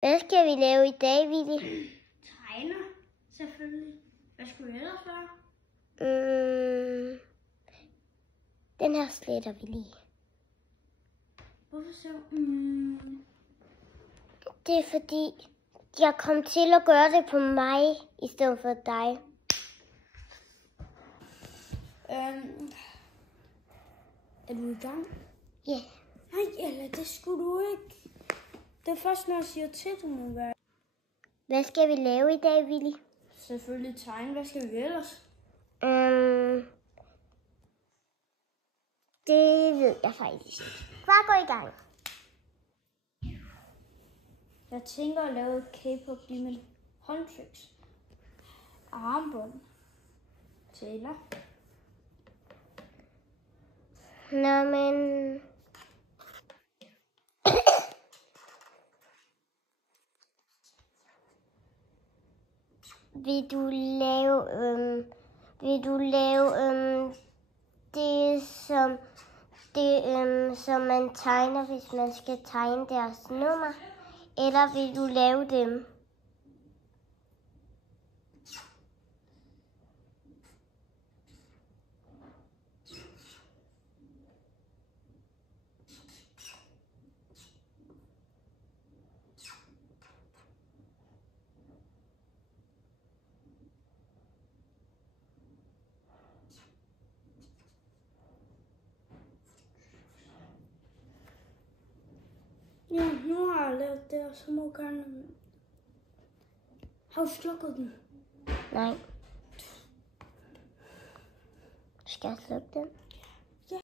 Hvad skal vi lave i dag, Willy? Tegner, selvfølgelig. Hvad skulle jeg ellers gøre? Den her sletter vi lige. Hvorfor så? Det er fordi, jeg kom til at gøre det på mig, i stedet for dig. Er du i gang? Ja. Yeah. Nej, eller det skulle du ikke. Det er først, når jeg siger til, du må være. Hvad skal vi lave i dag, Willy? Selvfølgelig tegne. Hvad skal vi ellers? Det ved jeg faktisk ikke. Bare gå i gang. Jeg tænker at lave K-pop lige med håndtricks. Armbånd. Taylor. Nå, men... Vil du lave det, som man tegner, hvis man skal tegne deres nummer? Eller vil du lave dem? Ja, nu har jeg lavet det, og så må jeg gerne... Har du slukket den? Nej. Skal jeg slukke den?